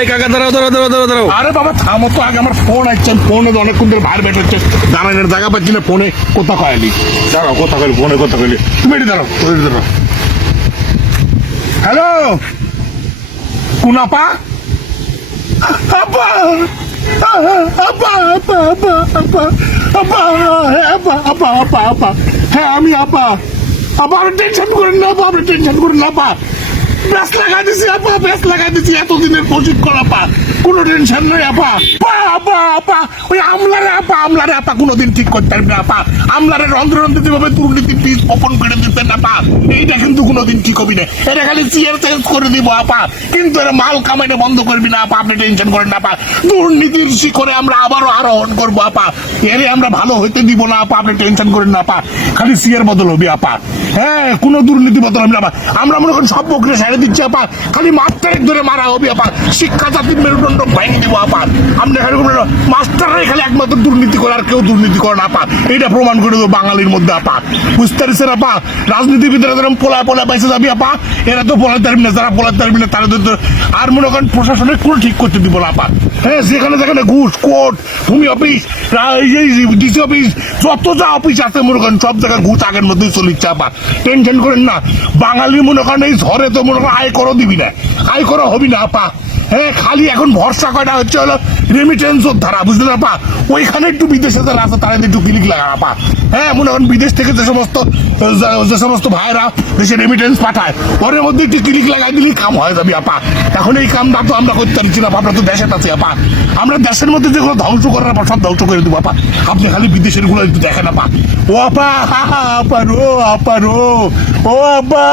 এই কাকা, দাঁড়াও দাঁড়াও দাঁড়াও দাঁড়াও আরে বাবা, থামো তো, আগে আমার ফোন আসছে ফোনে অনেকক্ষণ ধরে বের হচ্ছে জায়গা পাচ্ছি না ফোনে কোথা কয়ালি দাঁড়াও, কোথা কইলি ফোনে কোথা কইলি তুমি এটি দাঁড়াও এটি দাঁড়াও। হ্যালো? কুনাপা? আপা আপা আপা আপা আপা আপা আপা আপা আপা আপা হ্যাঁ আমি আপা আপা টেনশন করেন না আপা আপনি টেনশন করেন না, আপা। ব্যাস লাগাই দিছি, আপা প্লাস লাগাই দিছি, এতদিনের প্রশিক্ষণ আপা কোনো টেনশন নেই, আপা। আপা আপা আপা, ওই আমলারে আপা আমলারে আপা, কোনোদিন ঠিক করতে পারবে আপা। আমলারে রন্ধ্র রন্ধ্র যেভাবে দুর্নীতি বীজ বপন করে দিতেন আপা। কোনোদিন ঠিক হবি না। এটা খালি চেয়ার চেঞ্জ করে দিব, আপা। কিন্তু এরা মাল কামাইনে বন্ধ করবি না, আপা। আপনি টেনশন করেন না, আপা। দুর্নীতির শিখরে আমরা আবারও আরোহণ করব, আপা। এরে আমরা ভালো হইতে দিব না, আপা। আপনি টেনশন করেন না, আপা। খালি সিয়ার বদল হবে, আপা। হ্যাঁ কোনো দুর্নীতি বদল হবে না, আপা। আমরা মনে করেন সব বকরে সাইডে দিচ্ছি, আপা। খালি মাস্টারের ধরে মারা হবে, আপা। শিক্ষা জাতির মেরুদণ্ড ভেঙে দিব, আপা। আমরা খালি মাস্টাররাই খালি একমাত্র দুর্নীতি করে আর কেউ দুর্নীতি করে না আপা এটা প্রমাণ করে দেবো বাঙালির মধ্যে আপা বুঝতে পারছেন আপা রাজনীতিবিদরা যেরকম পোলা পোলা পাইছে যাবি, আপা, এরা তো পোলাতে পারবি না, যারা পোলাতে পারবি না, তারা তো আর মনে করেন প্রশাসনের কোনো ঠিক করতে দিব না আপা হ্যাঁ যেখানে যেখানে ঘুষ, কোর্ট, ভূমি অফিস ডিসি অফিস, যত যা অফিস আছে, মনে করেন সব জায়গায় ঘুষ আগের মধ্যেই চলিচ্ছে, আপা। টেনশন করেন না। বাঙালি মনে করেন এই ঝড়ে তো মনে করেন আয় করো দিবি না। আয় করো হবি না, আপা। হ্যাঁ খালি এখন ভরসা কয়টা হচ্ছে হলো রেমিটেন্স ধারা বুঝলে না পা? ওইখানে একটু বিদেশে যারা আছে তারা একটু ক্লিক লাগা পা। হ্যাঁ মনে করেন বিদেশ থেকে যে সমস্ত যে- সমস্ত ভাইরা দেশে রেমিটেন্স পাঠায় ওর মধ্যে একটু ক্লিক লাগাই দিলেই কাম হয়ে যাবে আপা এখন এই কামটা তো আমরা করতে পারছি না আপা, আমরা তো দেশে আছি আপা আমরা দেশের মধ্যে যেগুলো ধ্বংস করার পর সব ধ্বংস করে দেবো আপা আপনি খালি বিদেশেরগুলো একটু দেখেন আপা ও আপা আপা রো আপা রো ও আপা